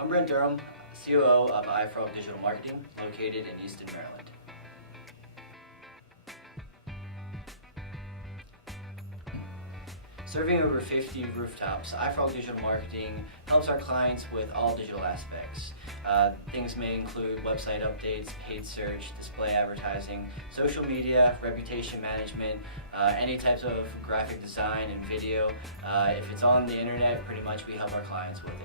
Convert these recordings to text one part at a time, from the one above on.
I'm Brent Durham, COO of iFrog Digital Marketing, located in Easton, Maryland. Serving over 50 rooftops, iFrog Digital Marketing helps our clients with all digital aspects. Things may include website updates, paid search, display advertising, social media, reputation management, any types of graphic design and video. If it's on the internet, pretty much we help our clients with it.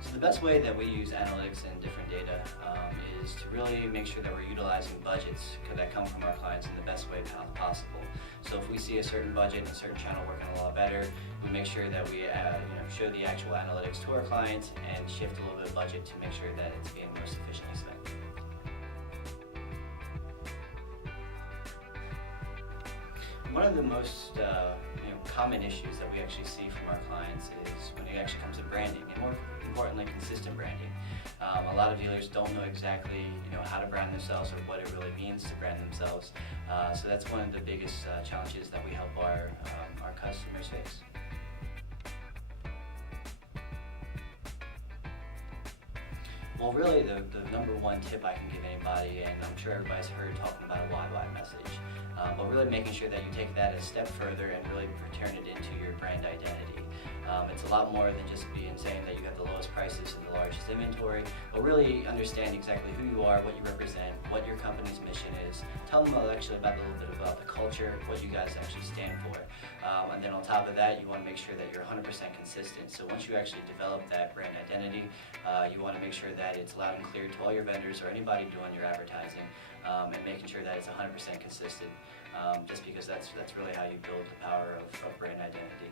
So the best way that we use analytics and different data is to really make sure that we're utilizing budgets that come from our clients in the best way possible. So if we see a certain budget and a certain channel working a lot better, we make sure that we show the actual analytics to our clients and shift a little bit of budget to make sure that it's being most efficiently spent. One of the most common issues that we actually see from our clients is when it actually comes to branding, and more importantly, consistent branding. A lot of dealers don't know exactly how to brand themselves or what it really means to brand themselves. So that's one of the biggest challenges that we help our customers face. Well, really, the number one tip I can give anybody, and I'm sure everybody's heard talking about a why message, but really making sure that you take that a step further and really turn it into your brand identity. It's a lot more than just saying that you have the lowest prices and the largest inventory, but really understand exactly who you are, what you represent, what your company's mission is. Tell them actually about a little bit about the culture, what you guys actually stand for. And then on top of that, you want to make sure that you're 100% consistent. So once you actually develop that brand identity, you want to make sure that it's loud and clear to all your vendors or anybody doing your advertising, and making sure that it's 100% consistent, just because that's really how you build the power of brand identity.